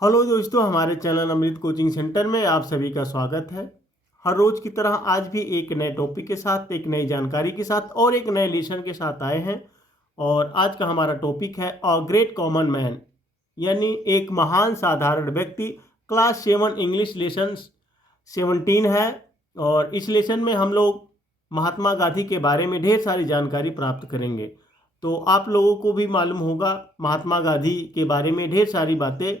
Hello दोस्तों, हमारे channel अमृत coaching centre में आप सभी का स्वागत है। हर रोज की तरह आज भी एक नए टॉपिक के साथ, एक नई जानकारी के साथ और एक नए लेसन के साथ आए हैं। और आज का हमारा टॉपिक है अ ग्रेट कॉमन मैन, यानी एक महान साधारण व्यक्ति। क्लास 7 इंग्लिश लेसन 17 है। और इस लेसन में हम लोग महात्मा गांधी के बारे में ढेर सारी जानकारी प्राप्त करेंगे। तो आप लोगों को भी मालूम होगा महात्मा गांधी के बारे में ढेर सारी बातें।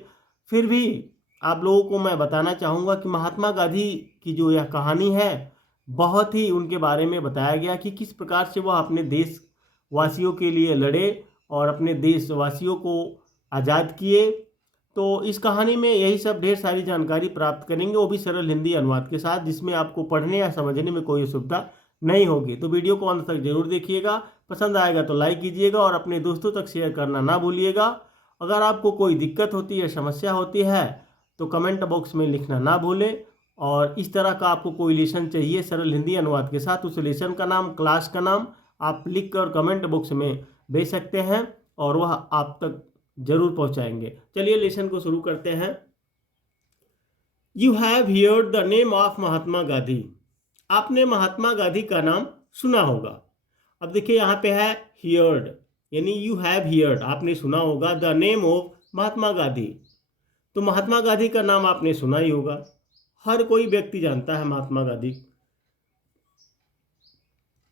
फिर भी आप लोगों को मैं बताना चाहूँगा कि महात्मा गांधी की जो यह कहानी है, बहुत ही उनके बारे में बताया गया कि किस प्रकार से वह अपने देशवासियों के लिए लड़े और अपने देशवासियों को आज़ाद किए। तो इस कहानी में यही सब ढेर सारी जानकारी प्राप्त करेंगे, वो भी सरल हिंदी अनुवाद के साथ, जिसमें आपको पढ़ने या समझने में कोई असुविधा नहीं होगी। तो वीडियो को अंत तक जरूर देखिएगा। पसंद आएगा तो लाइक कीजिएगा और अपने दोस्तों तक शेयर करना ना भूलिएगा। अगर आपको कोई दिक्कत होती है, समस्या होती है, तो कमेंट बॉक्स में लिखना ना भूलें। और इस तरह का आपको कोई लेसन चाहिए सरल हिंदी अनुवाद के साथ, उस लेसन का नाम, क्लास का नाम आप लिख कर कमेंट बॉक्स में भेज सकते हैं और वह आप तक जरूर पहुंचाएंगे। चलिए लेसन को शुरू करते हैं। You have heard the name of Mahatma Gandhi. आपने महात्मा गांधी का नाम सुना होगा। अब देखिए यहाँ पे है हियर्ड, यानी यू हैव हियर्ड, आपने सुना होगा the name of Mahatma Gandhi. तो महात्मा गांधी का नाम आपने सुना ही होगा, हर कोई व्यक्ति जानता है महात्मा गांधी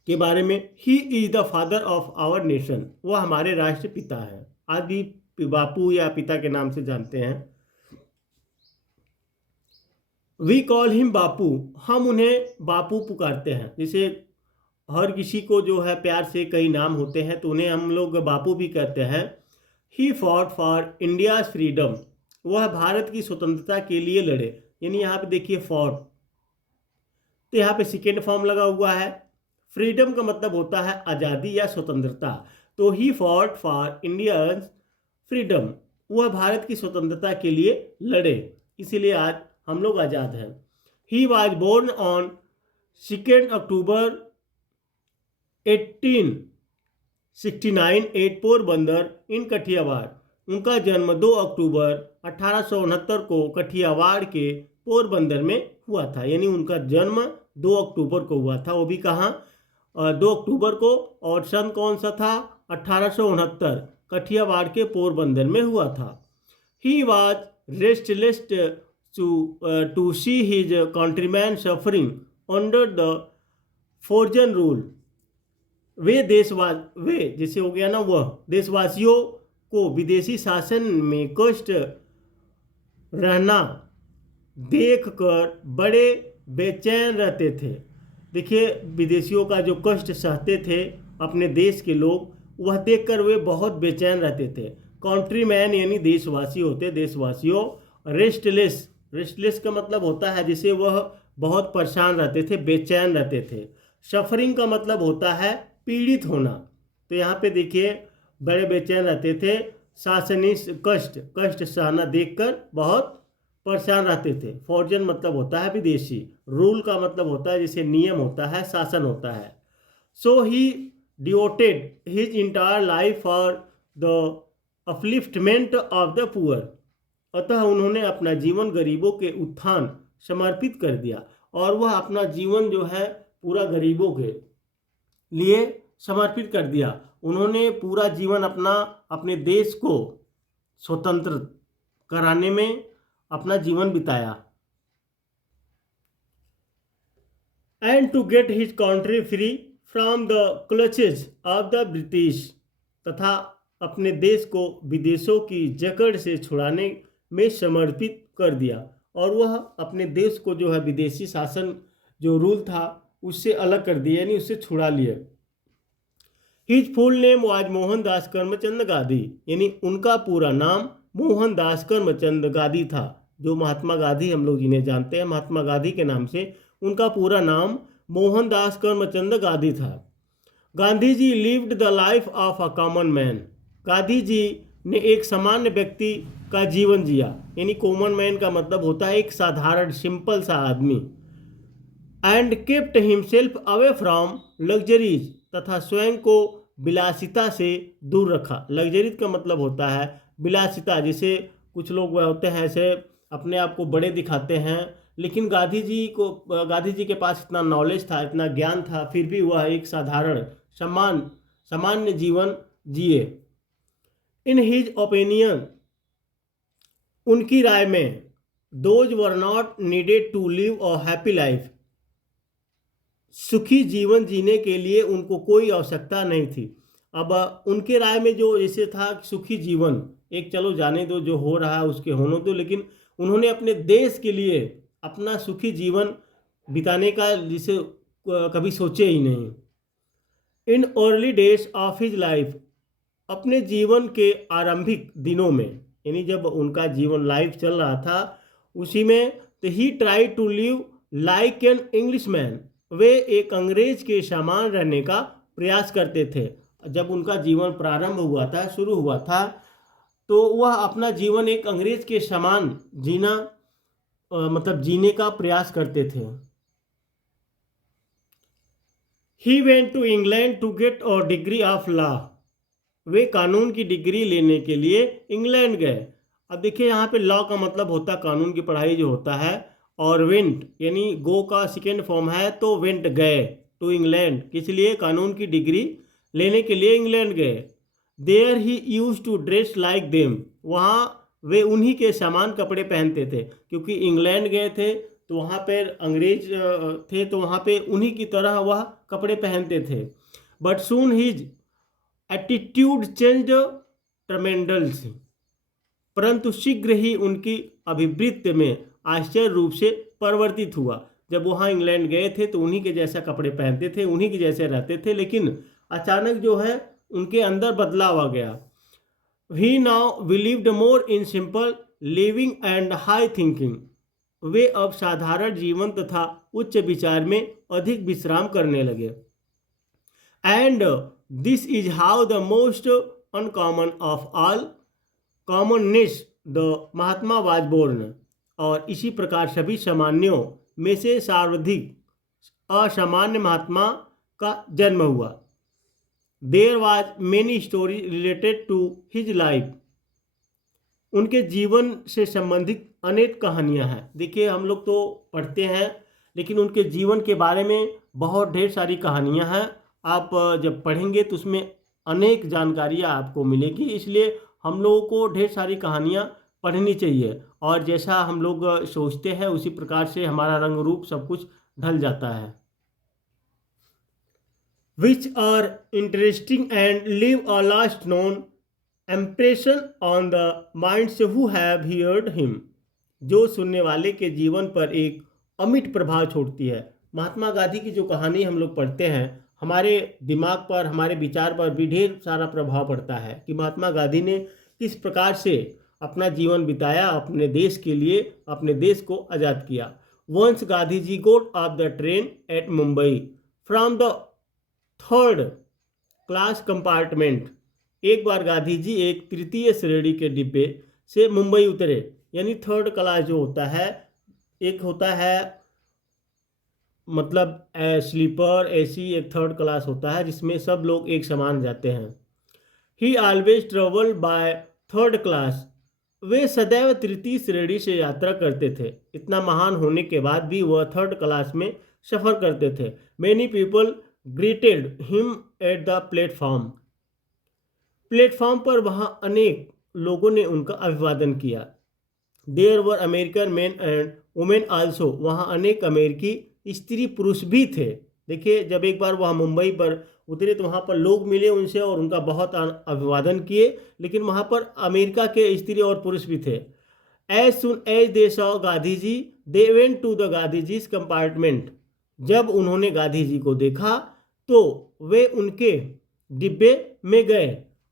के बारे में। He is the father of our nation, वह हमारे राष्ट्रपिता हैं। आज भी बापू या पिता के नाम से जानते हैं। वी कॉल हिम बापू, हम उन्हें बापू पुकारते हैं। जैसे हर किसी को जो है प्यार से कई नाम होते हैं, तो उन्हें हम लोग बापू भी कहते हैं। He fought for India's freedom, वह भारत की स्वतंत्रता के लिए लड़े। यानी यहाँ पे देखिए फॉट, तो यहाँ पे सेकेंड फॉर्म लगा हुआ है। फ्रीडम का मतलब होता है आज़ादी या स्वतंत्रता। तो he fought for India's freedom, वह भारत की स्वतंत्रता के लिए लड़े, इसीलिए आज हम लोग आज़ाद हैं। He was born on 2 October 1869 at Porbandar in Kathiawar, उनका जन्म 2 अक्टूबर 1869 को कठियावाड़ के पोरबंदर में हुआ था। यानी उनका जन्म 2 अक्टूबर को हुआ था। वो भी कहाँ, 2 अक्टूबर को, और सन कौन सा था, 1869, कठियावाड़ के पोरबंदर में हुआ था। He was restless to see his countryman suffering under the foreign rule, वे जैसे हो गया ना, वह देशवासियों को विदेशी शासन में कष्ट रहना देखकर बड़े बेचैन रहते थे। देखिए विदेशियों का जो कष्ट सहते थे अपने देश के लोग, वह देखकर वे बहुत बेचैन रहते थे। कंट्रीमैन यानी देशवासी होते, देशवासियों। रेस्टलेस का मतलब होता है जैसे वह बहुत परेशान रहते थे, बेचैन रहते थे। सफरिंग का मतलब होता है पीड़ित होना। तो यहाँ पे देखिए बड़े बेचैन रहते थे, शासनिक कष्ट सहना देखकर बहुत परेशान रहते थे। फॉर्जन मतलब होता है विदेशी, रूल का मतलब होता है जैसे नियम होता है, शासन होता है। So he devoted his entire life for the upliftment of the poor, अतः उन्होंने अपना जीवन गरीबों के उत्थान समर्पित कर दिया। और वह अपना जीवन जो है पूरा गरीबों के लिए समर्पित कर दिया। उन्होंने पूरा जीवन अपने देश को स्वतंत्र कराने में अपना जीवन बिताया। And to get his country free from the clutches of the British, तथा अपने देश को विदेशों की जकड़ से छुड़ाने में समर्पित कर दिया। और वह अपने देश को जो है विदेशी शासन जो रूल था उससे अलग कर दिया, यानी उससे छुड़ा लिया। His full name was Mohandas Karamchand Gandhi, यानी उनका पूरा नाम मोहनदास करमचंद गांधी था। जो महात्मा गांधी हम लोग जिन्हें जानते हैं महात्मा गांधी के नाम से, उनका पूरा नाम मोहनदास करमचंद गांधी था। Gandhi ji lived the life of a common man, Gandhi ji ने एक सामान्य व्यक्ति का जीवन जिया। यानी कॉमन मैन का मतलब होता है एक साधारण सिंपल सा आदमी। And kept himself away from luxuries, तथा स्वयं को विलासिता से दूर रखा। लग्जरीज का मतलब होता है विलासिता, जैसे कुछ लोग वह होते हैं ऐसे अपने आप को बड़े दिखाते हैं, लेकिन गांधी जी के पास इतना नॉलेज था, इतना ज्ञान था, फिर भी वह एक साधारण सामान्य जीवन जिए। इन हिज ओपिनियन, उनकी राय में, those were not needed to live a happy life, सुखी जीवन जीने के लिए उनको कोई आवश्यकता नहीं थी। अब उनके राय में जो जैसे था सुखी जीवन, एक चलो जाने दो, जो हो रहा है उसके होने दो, लेकिन उन्होंने अपने देश के लिए अपना सुखी जीवन बिताने का जिसे कभी सोचे ही नहीं। In early days of his life, अपने जीवन के आरंभिक दिनों में, यानी जब उनका जीवन लाइफ चल रहा था उसी में, तो he try to live like an English man, वे एक अंग्रेज के समान रहने का प्रयास करते थे। जब उनका जीवन प्रारंभ हुआ था, शुरू हुआ था, तो वह अपना जीवन एक अंग्रेज के समान मतलब जीने का प्रयास करते थे। He went to England to get a degree of law, वे कानून की डिग्री लेने के लिए इंग्लैंड गए। अब देखिए यहाँ पे लॉ का मतलब होता है कानून की पढ़ाई जो होता है, और वेंट यानी गो का सेकेंड फॉर्म है, तो वेंट गए टू इंग्लैंड, किस लिए? कानून की डिग्री लेने के लिए इंग्लैंड गए। There he used to dress like them, वहाँ वे उन्हीं के समान कपड़े पहनते थे, क्योंकि इंग्लैंड गए थे तो वहाँ पर अंग्रेज थे, तो वहाँ पे उन्हीं की तरह वह कपड़े पहनते थे। But soon his attitude changed tremendously, परंतु शीघ्र ही उनकी अभिवृत्ति में आश्चर्य रूप से परिवर्तित हुआ। जब वहाँ इंग्लैंड गए थे तो उन्हीं के जैसा कपड़े पहनते थे, उन्हीं के जैसे रहते थे, लेकिन अचानक जो है उनके अंदर बदलाव आ गया। He now believed more in simple living and high thinking, वे अब साधारण जीवन तथा उच्च विचार में अधिक विश्राम करने लगे। And this is how the most uncommon of all commonness the Mahatma was born, और इसी प्रकार सभी सामान्यों में से सर्वाधिक असामान्य महात्मा का जन्म हुआ। There was many story related to his life, उनके जीवन से संबंधित अनेक कहानियां हैं। देखिए हम लोग तो पढ़ते हैं, लेकिन उनके जीवन के बारे में बहुत ढेर सारी कहानियां हैं। आप जब पढ़ेंगे तो उसमें अनेक जानकारियां आपको मिलेगी, इसलिए हम लोगों को ढेर सारी कहानियां पढ़नी चाहिए, और जैसा हम लोग सोचते हैं उसी प्रकार से हमारा रंग रूप सब कुछ ढल जाता है। Which are interesting and leave a last known impression on the minds who have heard him, जो सुनने वाले के जीवन पर एक अमिट प्रभाव छोड़ती है। महात्मा गांधी की जो कहानी हम लोग पढ़ते हैं, हमारे दिमाग पर, हमारे विचार पर भी ढेर सारा प्रभाव पड़ता है कि महात्मा गांधी ने किस प्रकार से अपना जीवन बिताया, अपने देश के लिए, अपने देश को आज़ाद किया। Once Gandhi ji got off the train at Mumbai from the third class compartment, एक बार गांधी जी एक तृतीय श्रेणी के डिब्बे से मुंबई उतरे। यानी थर्ड क्लास जो होता है, एक होता है मतलब स्लीपर एसी, एक थर्ड क्लास होता है जिसमें सब लोग एक समान जाते हैं। He always travel by third class, वे सदैव तृतीय श्रेणी से यात्रा करते थे। इतना महान होने के बाद भी वह थर्ड क्लास में सफ़र करते थे। Many people greeted him at the platform, platform पर वहाँ अनेक लोगों ने उनका अभिवादन किया। There were American man and women also, वहाँ अनेक अमेरिकी स्त्री पुरुष भी थे। देखिए जब एक बार वहाँ मुंबई पर उतरे तो वहाँ पर लोग मिले उनसे और उनका बहुत अभिवादन किए, लेकिन वहाँ पर अमेरिका के स्त्री और पुरुष भी थे। As soon as they saw Gandhi ji they went to the Gandhi ji's compartment, जब उन्होंने गांधी जी को देखा तो वे उनके डिब्बे में गए।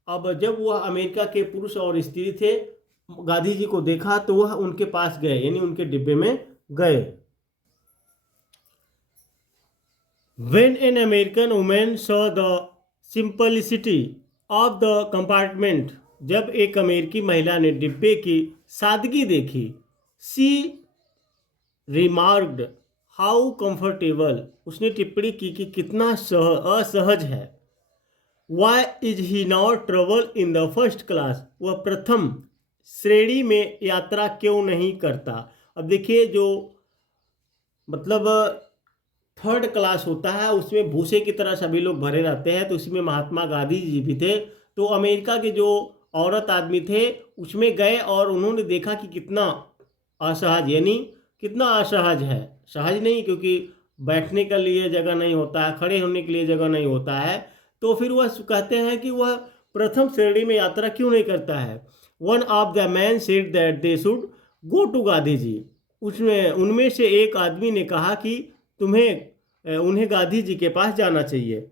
अब जब वह अमेरिका के पुरुष और स्त्री थे, गांधी जी को देखा तो वह उनके पास गए, यानी उनके डिब्बे में गए। When an American woman saw the simplicity of the compartment, जब एक अमेरिकी महिला ने डिब्बे की सादगी देखी, she remarked how comfortable, उसने टिप्पणी की कि कितना असहज है। Why is he not travel in the first class, वह प्रथम श्रेणी में यात्रा क्यों नहीं करता। अब देखिए, जो मतलब थर्ड क्लास होता है उसमें भूसे की तरह सभी लोग भरे रहते हैं, तो उसमें महात्मा गांधी जी भी थे। तो अमेरिका के जो औरत आदमी थे उसमें गए और उन्होंने देखा कि कितना असहज, यानी कितना असहज है। सहज नहीं, क्योंकि बैठने के लिए जगह नहीं होता है, खड़े होने के लिए जगह नहीं होता है। तो फिर वह कहते हैं कि वह प्रथम श्रेणी में यात्रा क्यों नहीं करता है। One of the man said that they should go to Gandhi ji. उसमें उनमें से एक आदमी ने कहा कि उन्हें गांधी जी के पास जाना चाहिए।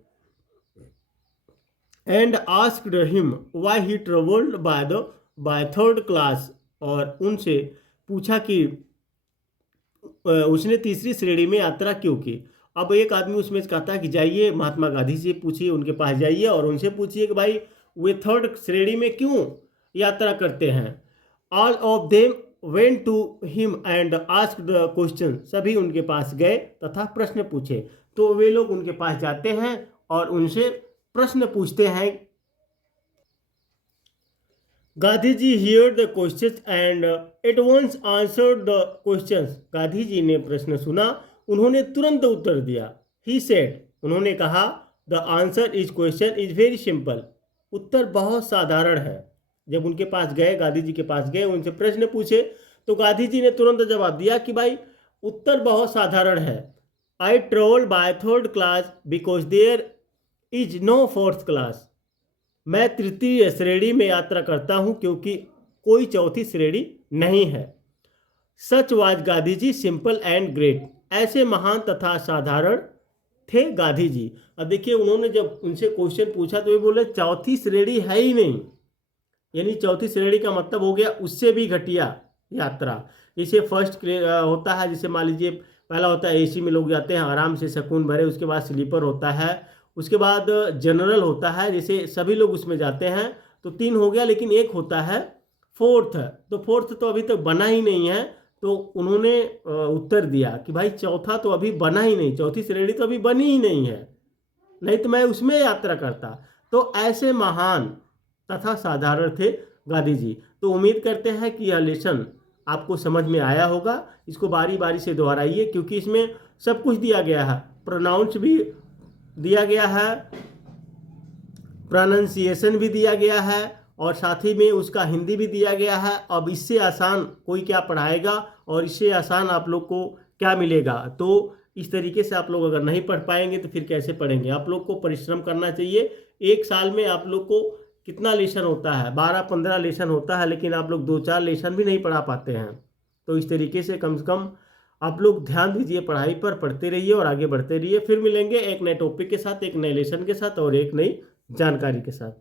And asked him why he travelled by third class. और उनसे पूछा कि उसने तीसरी श्रेणी में यात्रा क्यों की। अब एक आदमी उसमें कहता है कि जाइए महात्मा गांधी से पूछिए, उनके पास जाइए और उनसे पूछिए कि भाई वे थर्ड श्रेणी में क्यों यात्रा करते हैं। All of them went to him and asked the question. सभी उनके पास गए तथा प्रश्न पूछे। तो वे लोग उनके पास जाते हैं और उनसे प्रश्न पूछते हैं। Gandhi ji hear the questions and at once answered the questions. Gandhi ji ने प्रश्न सुना, उन्होंने तुरंत उत्तर दिया। ही सेड, उन्होंने कहा, the answer is question is very simple. उत्तर बहुत साधारण है। जब उनके पास गए, गांधी जी के पास गए, उनसे प्रश्न पूछे, तो गांधी जी ने तुरंत जवाब दिया कि भाई उत्तर बहुत साधारण है। I travel by third class because there is no fourth class. मैं तृतीय श्रेणी में यात्रा करता हूं क्योंकि कोई चौथी श्रेणी नहीं है। Such was Gandhi ji simple and great. ऐसे महान तथा साधारण थे गांधी जी। अब देखिए, उन्होंने जब उनसे क्वेश्चन पूछा तो वे बोले चौथी श्रेणी है ही नहीं। यानी चौथी श्रेणी का मतलब हो गया उससे भी घटिया यात्रा। जैसे फर्स्ट होता है, जैसे मान लीजिए पहला होता है एसी में लोग जाते हैं आराम से सुकून भरे, उसके बाद स्लीपर होता है, उसके बाद जनरल होता है, जैसे सभी लोग उसमें जाते हैं। तो तीन हो गया, लेकिन एक होता है फोर्थ। तो फोर्थ तो अभी तक बना ही नहीं है। तो उन्होंने उत्तर दिया कि भाई चौथा तो अभी बना ही नहीं, चौथी श्रेणी तो अभी बनी ही नहीं है, नहीं तो मैं उसमें यात्रा करता। तो ऐसे महान तथा साधारण थे गांधी जी। तो उम्मीद करते हैं कि यह लेसन आपको समझ में आया होगा। इसको बारी बारी से दोहराइए, क्योंकि इसमें सब कुछ दिया गया है, प्रोनाउंस भी दिया गया है, प्रोनाउंसिएशन भी दिया गया है, और साथ ही में उसका हिंदी भी दिया गया है। अब इससे आसान कोई क्या पढ़ाएगा और इससे आसान आप लोग को क्या मिलेगा। तो इस तरीके से आप लोग अगर नहीं पढ़ पाएंगे तो फिर कैसे पढ़ेंगे। आप लोग को परिश्रम करना चाहिए। एक साल में आप लोग को कितना लेसन होता है, 12-15 लेसन होता है, लेकिन आप लोग 2-4 लेसन भी नहीं पढ़ा पाते हैं। तो इस तरीके से कम आप लोग ध्यान दीजिए पढ़ाई पर, पढ़ते रहिए और आगे बढ़ते रहिए। फिर मिलेंगे एक नए टॉपिक के साथ, एक नए लेसन के साथ और एक नई जानकारी के साथ।